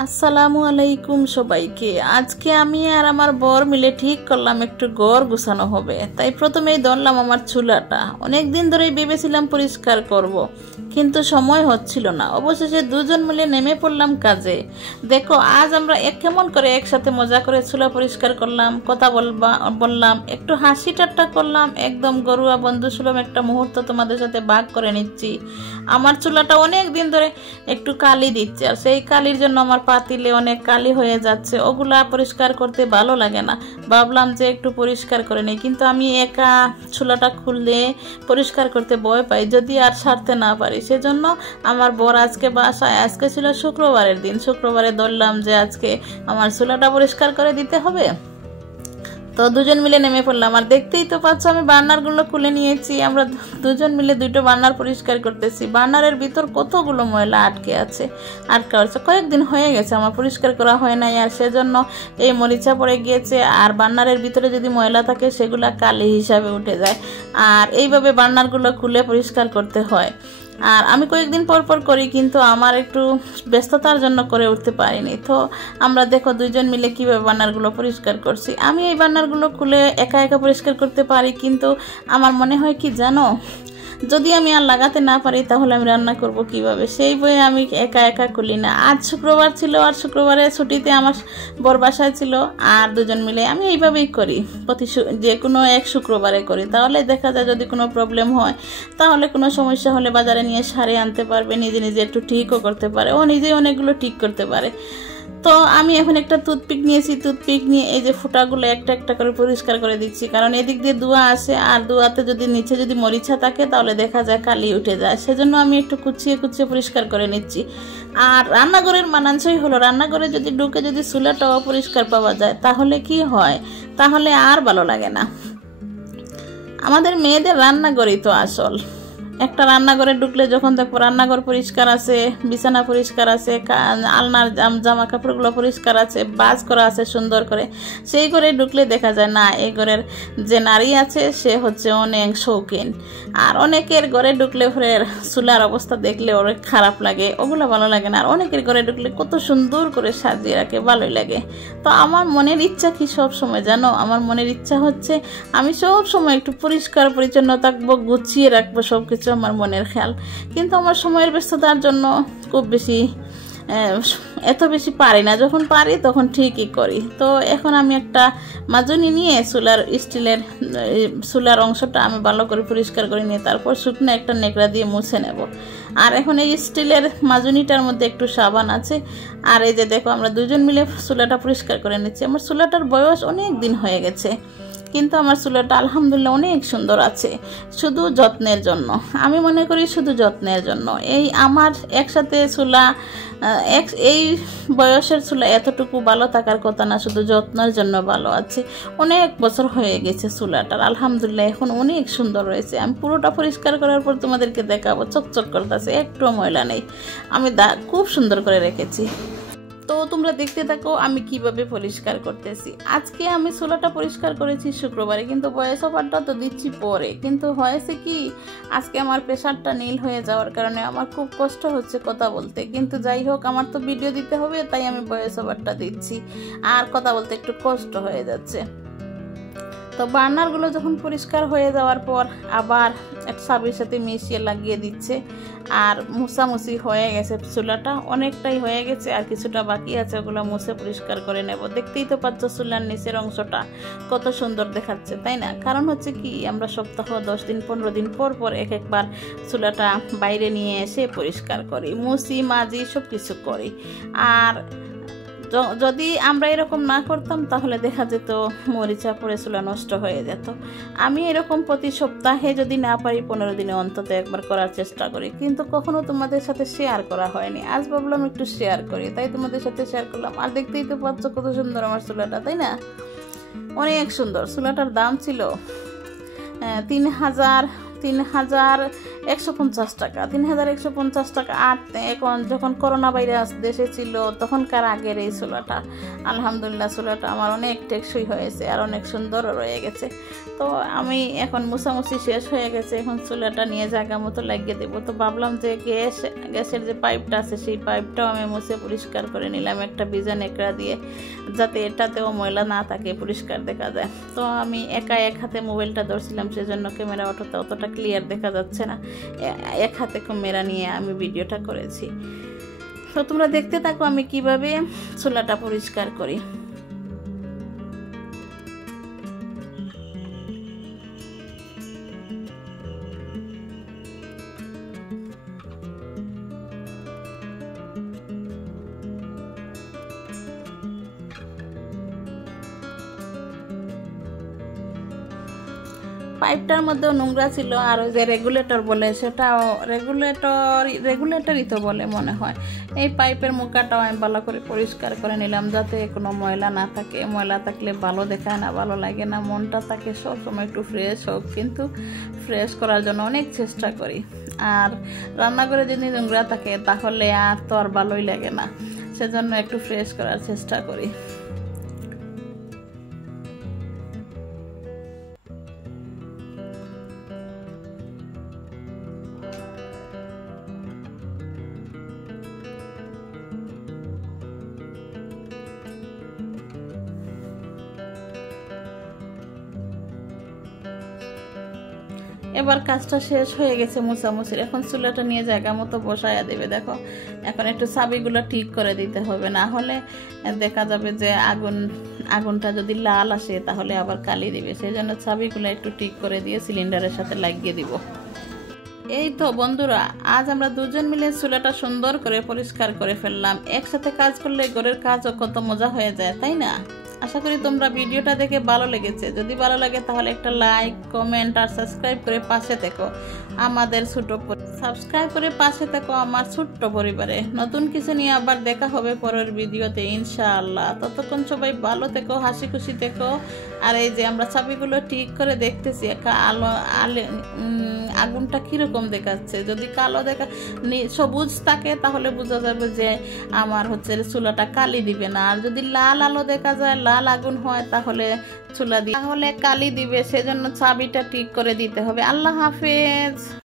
আসসালামু আলাইকুম সবাইকে। আজকে আমি আর আমার বর মিলে ঠিক করলাম একটু ঘর গুছানো হবে। তাই প্রথমেই ধরলাম আমার চুলাটা। অনেক দিন ধরেই ভেবেছিলাম পরিষ্কার করব, কিন্তু সময় হচ্ছিল না। অবশেষে দুজন মিলে নেমে পড়লাম কাজে। দেখো, আজ আমরা কেমন করে একসাথে মজা করে চুলা পরিষ্কার করলাম, কথা বললাম, একটু হাসি ঠাট্টা করলাম, একদম ঘরোয়া বন্ধুসুলভ একটা মুহূর্ত তোমাদের সাথে ভাগ করে নিচ্ছি। আমার চুলাটা অনেক দিন ধরে একটু কালি দিচ্ছে, আর সেই কালির জন্য আমার পাতিলে অনেক কালি হয়ে যাচ্ছে। ওগুলা পরিষ্কার করতে ভালো লাগে না। ভাবলাম যে একটু পরিষ্কার করে নেই, কিন্তু আমি একা চুলাটা খুললে পরিষ্কার করতে ভয় পাই, যদি আর সারতে না পারি। সেজন্য আমার বর আজকে বাসায়, আজকে ছিল শুক্রবারের দিন। শুক্রবারে ধরলাম যে আজকে আমার চুলাটা পরিষ্কার করে দিতে হবে। তো দুজন মিলে নেমে পড়লাম। আর দেখতেই তো পাচ্ছ, আমি বার্নারগুলো খুলে নিয়েছি। আমরা দুজন মিলে দুটো বার্নার পরিষ্কার করতেছি। বার্নারের ভিতর কতগুলো ময়লা আটকে আছে। কয়েকদিন হয়ে গেছে আমার পরিষ্কার করা হয় নাই, আর সেজন্য এই মরিচা পড়ে গিয়েছে। আর বার্নারের ভিতরে যদি ময়লা থাকে সেগুলো কালি হিসাবে উঠে যায়। আর এইভাবে বার্নারগুলো খুলে পরিষ্কার করতে হয়। আর আমি কয়েকদিন পর পর করি, কিন্তু আমার একটু ব্যস্ততার জন্য করে উঠতে পারিনি। তো আমরা দেখো দুইজন মিলে কীভাবে বার্নারগুলো পরিষ্কার করছি। আমি এই বার্নারগুলো খুলে একা একা পরিষ্কার করতে পারি, কিন্তু আমার মনে হয় কি জানো, যদি আমি আর লাগাতে না পারি তাহলে আমি রান্না করব কিভাবে, সেই বই আমি একা একা খুলি না। আজ শুক্রবার ছিল, আর শুক্রবারে ছুটিতে আমার বর বাসায় ছিল, আর দুজন মিলে আমি এইভাবেই করি। যে কোনো এক শুক্রবারে করি। তাহলে দেখা যায় যদি কোনো প্রবলেম হয়, তাহলে কোনো সমস্যা হলে বাজারে নিয়ে সারে আনতে পারবে, নিজে নিজে একটু ঠিকও করতে পারে, ও নিজেই অনেকগুলো ঠিক করতে পারে। তো আমি এখন একটা টুথপিক নিয়েছি। টুথপিক নিয়ে এই যে ফুটাগুলো একটা একটা করে পরিষ্কার করে দিচ্ছি, কারণ এদিক দিয়ে ধোঁয়া আসে, আর ধোঁয়াতে যদি নিচে যদি মরিচা থাকে তাহলে দেখা যায় কালি উঠে যায়। সেজন্য আমি একটু কুচিয়ে কুচিয়ে পরিষ্কার করে নিচ্ছি। আর রান্নাঘরের মানানসই হলো, রান্নাঘরে যদি ঢুকে যদি চুলাটাও পরিষ্কার পাওয়া যায় তাহলে কি হয়, তাহলে আর ভালো লাগে না। আমাদের মেয়েদের রান্নাঘরই তো আসল। একটা রান্নাঘরে ঢুকলে যখন দেখবো রান্নাঘর পরিষ্কার আছে, বিছানা পরিষ্কার আছে, আলনার জামা কাপড়গুলো পরিষ্কার আছে, বাজ করা আছে সুন্দর করে, সেই ঘরে ঢুকলে দেখা যায় না, এই ঘরের যে নারী আছে সে হচ্ছে অনেক শৌখিন। আর অনেকের ঘরে ঢুকলে ফের চুলার অবস্থা দেখলে অনেক খারাপ লাগে, ওগুলো ভালো লাগে না। আর অনেকের ঘরে ঢুকলে কত সুন্দর করে সাজিয়ে রাখে, ভালোই লাগে। তো আমার মনের ইচ্ছা কি সব সময় জানো, আমার মনের ইচ্ছা হচ্ছে আমি সব সময় একটু পরিষ্কার পরিচ্ছন্ন থাকবো, গুছিয়ে রাখবো সব কিছু, আমার মনের খেয়াল। কিন্তু আমার সময়ের ব্যস্ততার জন্য খুব বেশি এত বেশি পারি না, যখন পারি তখন ঠিকই করি। তো এখন আমি একটা মাজনি নিয়ে স্টিলের চুলার অংশটা আমি ভালো করে পরিষ্কার করে নিয়ে তারপর শুকনো একটা নেকড়া দিয়ে মুছে নেব। আর এখন এই স্টিলের মাজনিটার মধ্যে একটু সাবান আছে। আর এই যে দেখো, আমরা দুজন মিলে চুলাটা পরিষ্কার করে নিচ্ছি। আমার চুলাটার বয়স অনেক দিন হয়ে গেছে, কিন্তু আমার চুলাটা আলহামদুলিল্লাহ অনেক সুন্দর আছে, শুধু যত্নের জন্য। আমি মনে করি শুধু যত্নের জন্য। এই আমার একসাথে চুলা, এই বয়সের চুলা এতটুকু ভালো থাকার কথা না, শুধু যত্নের জন্য ভালো আছে। অনেক বছর হয়ে গেছে চুলাটার, আলহামদুলিল্লাহ এখন অনেক সুন্দর রয়েছে। আমি পুরোটা পরিষ্কার করার পর তোমাদেরকে দেখাবো। চকচক করতেছে, একটু ময়লা নেই, আমি খুব সুন্দর করে রেখেছি। তো তোমরা দেখতে থাকো আমি কিভাবে পরিষ্কার করতেছি। আজকে আমি চুলাটা পরিষ্কার করেছি শুক্রবারে, কিন্তু ভয়েস ওভারটা তো দিচ্ছি পরে। কিন্তু হয়েছে কি, আজকে আমার প্রেশারটা নীল হয়ে যাওয়ার কারণে আমার খুব কষ্ট হচ্ছে কথা বলতে। কিন্তু যাই হোক, আমার তো ভিডিও দিতে হবে, তাই আমি ভয়েস ওভারটা দিচ্ছি, আর কথা বলতে একটু কষ্ট হয়ে যাচ্ছে। তো বার্নারগুলো যখন পরিষ্কার হয়ে যাওয়ার পর আবার এক সাবির সাথে মিশিয়ে লাগিয়ে দিচ্ছে। আর মুছামুছি হয়ে গেছে, চুলাটা অনেকটাই হয়ে গেছে, আর কিছুটা বাকি আছে, ওগুলো মুছে পরিষ্কার করে নেব। দেখতেই তো পাচ্ছ চুলার নিচের অংশটা কত সুন্দর দেখাচ্ছে, তাই না? কারণ হচ্ছে কি, আমরা সপ্তাহ 10 দিন 15 দিন পর পর একবার চুলাটা বাইরে নিয়ে এসে পরিষ্কার করি, মুছি মাজি সব কিছু করি। আর যদি আমরা এরকম না করতাম তাহলে দেখা যেত মরিচা পড়ে চুলা নষ্ট হয়ে যেত। আমি এরকম প্রতি সপ্তাহে যদি না পারি 15 দিনে অন্তত একবার করার চেষ্টা করি, কিন্তু কখনো তোমাদের সাথে শেয়ার করা হয়নি। আজ ভাবলাম একটু শেয়ার করি, তাই তোমাদের সাথে শেয়ার করলাম। আর দেখতেই তো পাচ্ছ কত সুন্দর আমার চুলাটা, তাই না? অনেক সুন্দর। চুলাটার দাম ছিল 3,150 টাকা, 3,150 টাকা। আর এখন যখন করোনা ভাইরাস দেশে ছিল তখনকার আগের এই চুলাটা, আলহামদুলিল্লাহ চুলাটা আমার অনেক টেকসই হয়েছে আর অনেক সুন্দর রয়ে গেছে। তো আমি এখন মুছামুছি শেষ হয়ে গেছে, এখন চুলাটা নিয়ে জায়গা মতো লাগিয়ে দেবো। তো ভাবলাম যে গ্যাসের যে পাইপটা আছে সেই পাইপটাও আমি মুছে পরিষ্কার করে নিলাম একটা ভিজা নেকড়া দিয়ে, যাতে এটাতেও ময়লা না থাকে, পরিষ্কার দেখা যায়। তো আমি একা এক হাতে মোবাইলটা ধরছিলাম, সেজন্য ক্যামেরা অতটা ক্লিয়ার দেখা যাচ্ছে না। এক হাতে ক্যামেরা নিয়ে আমি ভিডিওটা করেছি। তো তোমরা দেখতে থাকো আমি কিভাবে চুলাটা পরিষ্কার করি। পাইপটার মধ্যেও নোংরা ছিল, আর ওই যে রেগুলেটর বলে সেটাও রেগুলেটরই তো বলে মনে হয়। এই পাইপের মুখাটাও আমি ভালো করে পরিষ্কার করে নিলাম, যাতে কোনো ময়লা না থাকে। ময়লা থাকলে ভালো দেখায় না, ভালো লাগে না, মনটা থাকে সবসময় একটু ফ্রেশ হোক, কিন্তু ফ্রেশ করার জন্য অনেক চেষ্টা করি। আর রান্নাঘরে যদি নোংরা থাকে তাহলে আর তো আর ভালোই লাগে না, সেজন্য একটু ফ্রেশ করার চেষ্টা করি। এবার কাজটা শেষ হয়ে গেছে মোছামুছির, এখন চুলাটা নিয়ে জায়গা মতো বসায়া দেবে। দেখো এখন একটু চাবিগুলো ঠিক করে দিতে হবে, না হলে দেখা যাবে যে আগুনটা যদি লাল আসে তাহলে আবার কালি দিবে। সেই জন্য চাবিগুলো একটু ঠিক করে দিয়ে সিলিন্ডারের সাথে লাগিয়ে দিব। এই তো বন্ধুরা, আজ আমরা দুজন মিলে চুলাটা সুন্দর করে পরিষ্কার করে ফেললাম। একসাথে কাজ করলে ঘরের কাজও কত মজা হয়ে যায়, তাই না? আশা করি তোমরা ভিডিওটা দেখে ভালো লেগেছে। যদি ভালো লাগে তাহলে একটা লাইক, কমেন্ট আর সাবস্ক্রাইব করে পাশে থেকো আমাদের সাবস্ক্রাইব করে পাশে থেকো আমার ছোট্ট পরিবারে। নতুন কিছু নিয়ে আবার দেখা হবে পরের ভিডিওতে ইনশাআল্লাহ। ততক্ষণ সবাই ভালো থেকো, হাসি খুশি থেকো। আর এই যে আমরা চাবিগুলো ঠিক করে দেখতেছি আগুনটা কিরকম দেখাচ্ছে। যদি কালো সবুজ থাকে তাহলে বোঝা যাবে যে আমার চুলাটা কালি দিবে না। আর যদি লাল আলো দেখা যায়, লাল আগুন হয়, তাহলে চুলা দিয়ে তাহলে কালি দিবে। সেজন্য চাবিটা ঠিক করে দিতে হবে। আল্লাহ হাফেজ।